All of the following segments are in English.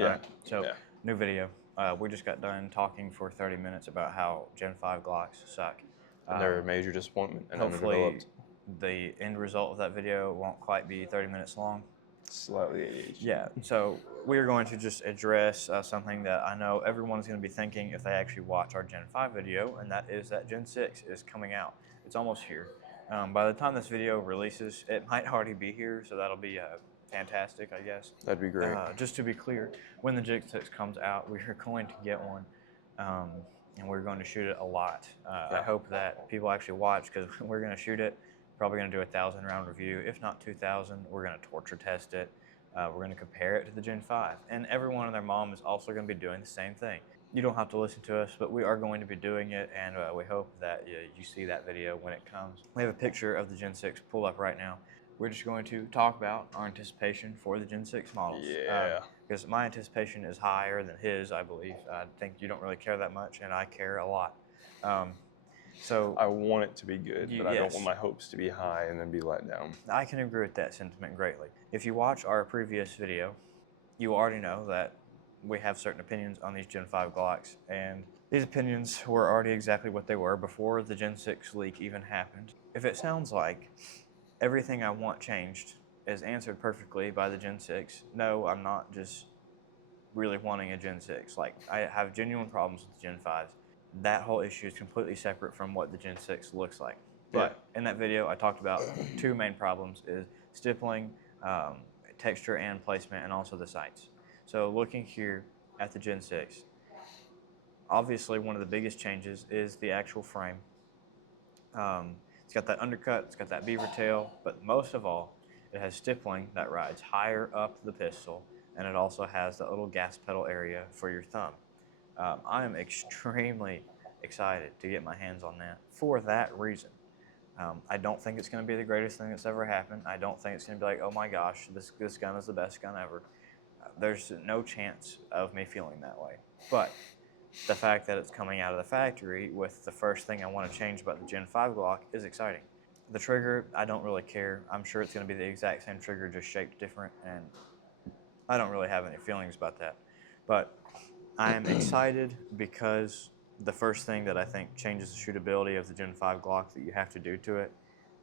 Yeah. Right? So, Yeah. new video. We just got done talking for 30 minutes about how Gen 5 Glocks suck. And they're a major disappointment and Hopefully, underdeveloped. the end result of that video won't quite be 30 minutes long. Slightly ADHD. Yeah, so we're going to just address something that I know everyone's going to be thinking if they actually watch our Gen 5 video, and that is that Gen 6 is coming out. It's almost here. By the time this video releases, it might already be here, so that'll be fantastic, I guess. That'd be great. Just to be clear, when the Gen 6 comes out, we are going to get one, and we're going to shoot it a lot. I hope that people actually watch, because we're going to shoot it. Probably going to do a 1,000-round review, if not 2,000. We're going to torture test it. We're going to compare it to the Gen 5. And everyone and their mom is also going to be doing the same thing. You don't have to listen to us, but we are going to be doing it, and we hope that you see that video when it comes. We have a picture of the Gen 6 pulled up right now. We're just going to talk about our anticipation for the Gen 6 models. Yeah. Because my anticipation is higher than his, I believe. I think you don't really care that much, and I care a lot. So I want it to be good, but I don't yes. want my hopes to be high and then be let down. I can agree with that sentiment greatly. If you watch our previous video, you already know that we have certain opinions on these Gen 5 Glocks, and these opinions were already exactly what they were before the Gen 6 leak even happened. If it sounds like everything I want changed is answered perfectly by the Gen 6, no, I'm not just really wanting a Gen 6. Like, I have genuine problems with the Gen 5s. That whole issue is completely separate from what the Gen 6 looks like. But in that video, I talked about two main problems: is stippling, texture and placement, and also the sights. So looking here at the Gen 6, obviously one of the biggest changes is the actual frame. It's got that undercut, it's got that beaver tail, but most of all, it has stippling that rides higher up the pistol, and it also has that little gas pedal area for your thumb. I am extremely excited to get my hands on that for that reason. I don't think it's going to be the greatest thing that's ever happened. I don't think it's going to be like, oh my gosh, this gun is the best gun ever. There's no chance of me feeling that way. But the fact that it's coming out of the factory with the first thing I want to change about the Gen 5 Glock is exciting. The trigger, I don't really care. I'm sure it's going to be the exact same trigger, just shaped different, and I don't really have any feelings about that. But I am excited because the first thing that I think changes the shootability of the Gen 5 Glock that you have to do to it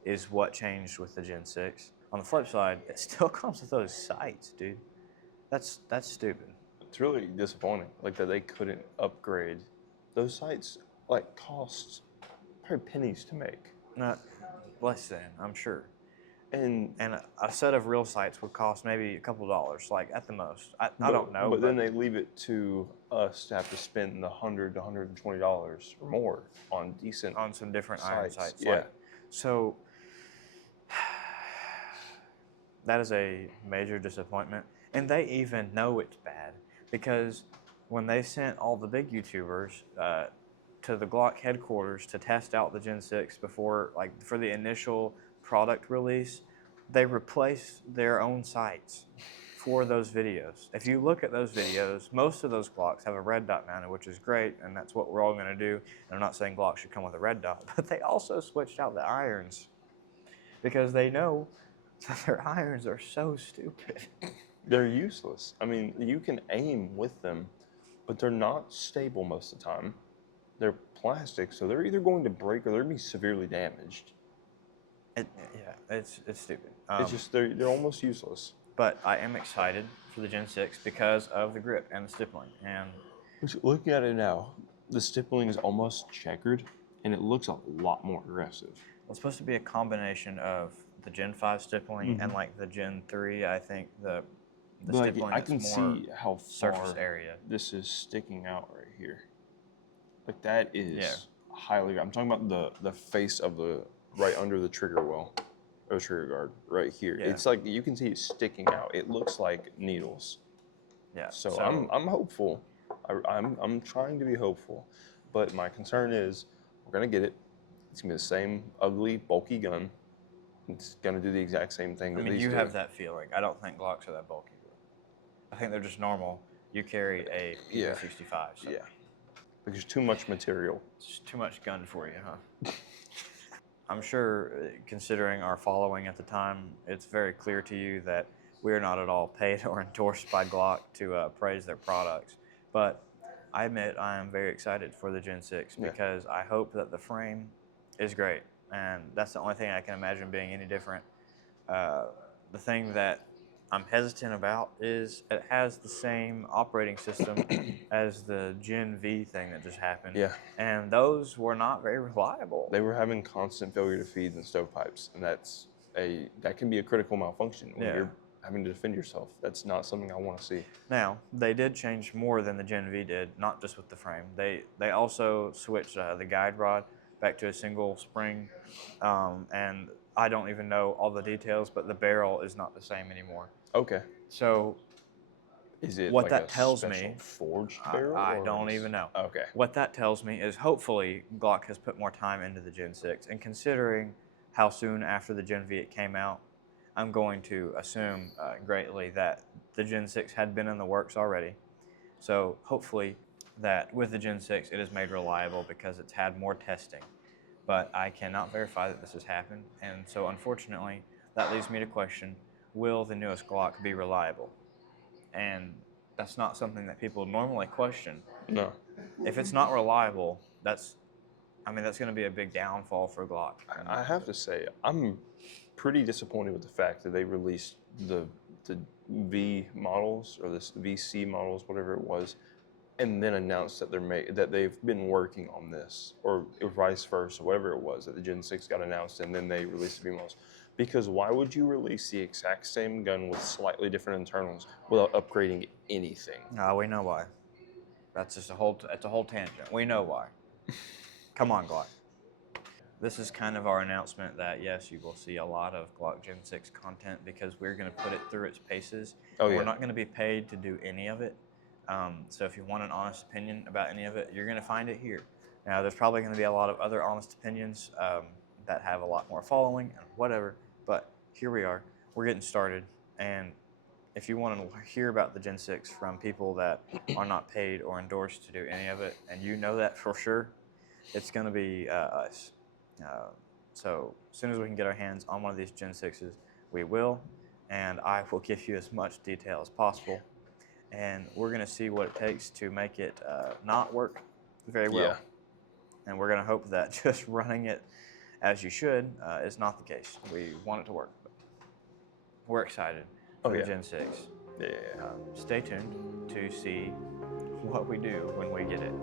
is what changed with the Gen 6. On the flip side, it still comes with those sights, dude. That's stupid. It's really disappointing, like that they couldn't upgrade. Those sights like cost probably pennies to make. Not less than, I'm sure. And a set of real sights would cost maybe a couple dollars, like at the most. I don't know. But then they leave it to us to have to spend the $100 to $120 or more on some different iron sights. Yeah. Like, so that is a major disappointment. And they even know it's bad, because when they sent all the big YouTubers to the Glock headquarters to test out the Gen 6 before, like, for the initial product release, they replaced their own sights for those videos. If you look at those videos, most of those Glocks have a red dot mounted, which is great, and that's what we're all going to do. And I'm not saying Glock should come with a red dot, but they also switched out the irons because they know that their irons are so stupid. They're useless. I mean, you can aim with them, but they're not stable most of the time. They're plastic, so they're either going to break or they're going to be severely damaged. It's stupid. It's just they're almost useless. But I am excited for the Gen 6 because of the grip and the stippling. And looking at it now, the stippling is almost checkered, and it looks a lot more aggressive. It's supposed to be a combination of the Gen 5 stippling and like the Gen 3. I think the stippling I can see how far surface area. This is sticking out right here. Like that is highly. I'm talking about the face of the right under the trigger well, or trigger guard right here. Yeah. It's like you can see it sticking out. It looks like needles. Yeah. So I'm hopeful. I'm trying to be hopeful, but my concern is we're gonna get it. It's gonna be the same ugly, bulky gun. It's gonna do the exact same thing. I mean, you have that feeling. I don't think Glocks are that bulky. I think they're just normal. You carry a P65. So. Yeah. Like there's too much material. It's just too much gun for you, huh? I'm sure, considering our following at the time, it's very clear to you that We are not at all paid or endorsed by Glock to praise their products. But I admit I am very excited for the Gen 6 Yeah. because I hope that the frame is great. And that's the only thing I can imagine being any different. The thing that I'm hesitant about is it has the same operating system as the Gen V thing that just happened. Yeah. And those were not very reliable. They were having constant failure to feeds and stovepipes, and that can be a critical malfunction when Yeah. you're having to defend yourself. That's not something I want to see. Now, they did change more than the Gen V did, not just with the frame. They also switched the guide rod back to a single spring, and I don't even know all the details, but the barrel is not the same anymore. Okay. So Is it what like that a tells special me, forged barrel? I or don't is- even know. Okay. What that tells me is hopefully Glock has put more time into the Gen 6, and considering how soon after the Gen V it came out, I'm going to assume greatly that the Gen 6 had been in the works already. So hopefully that with the Gen 6 it is made reliable because it's had more testing. But I cannot verify that this has happened, and so unfortunately that leads me to question, will the newest Glock be reliable? And that's not something that people normally question. No. If it's not reliable, that's going to be a big downfall for Glock. I have to say, I'm pretty disappointed with the fact that they released the V models or this VC models, whatever it was, and then announced that that they've been working on this, or vice versa, whatever it was, that the Gen 6 got announced and then they released the V models. Because why would you release the exact same gun with slightly different internals without upgrading anything? We know why. That's just a whole tangent. We know why. Come on, Glock. This is kind of our announcement that yes, you will see a lot of Glock Gen 6 content because we're going to put it through its paces. Oh, We're yeah. not going to be paid to do any of it. So if you want an honest opinion about any of it, you're going to find it here. Now, there's probably going to be a lot of other honest opinions that have a lot more following and whatever, but here we are. We're getting started, and if you want to hear about the Gen 6 from people that are not paid or endorsed to do any of it, and you know that for sure, it's going to be us. So as soon as we can get our hands on one of these Gen 6s, we will, and I will give you as much detail as possible. And we're going to see what it takes to make it not work very well. Yeah. And we're going to hope that just running it as you should is not the case. We want it to work. But we're excited for the Gen 6. Yeah. Stay tuned to see what we do when we get it.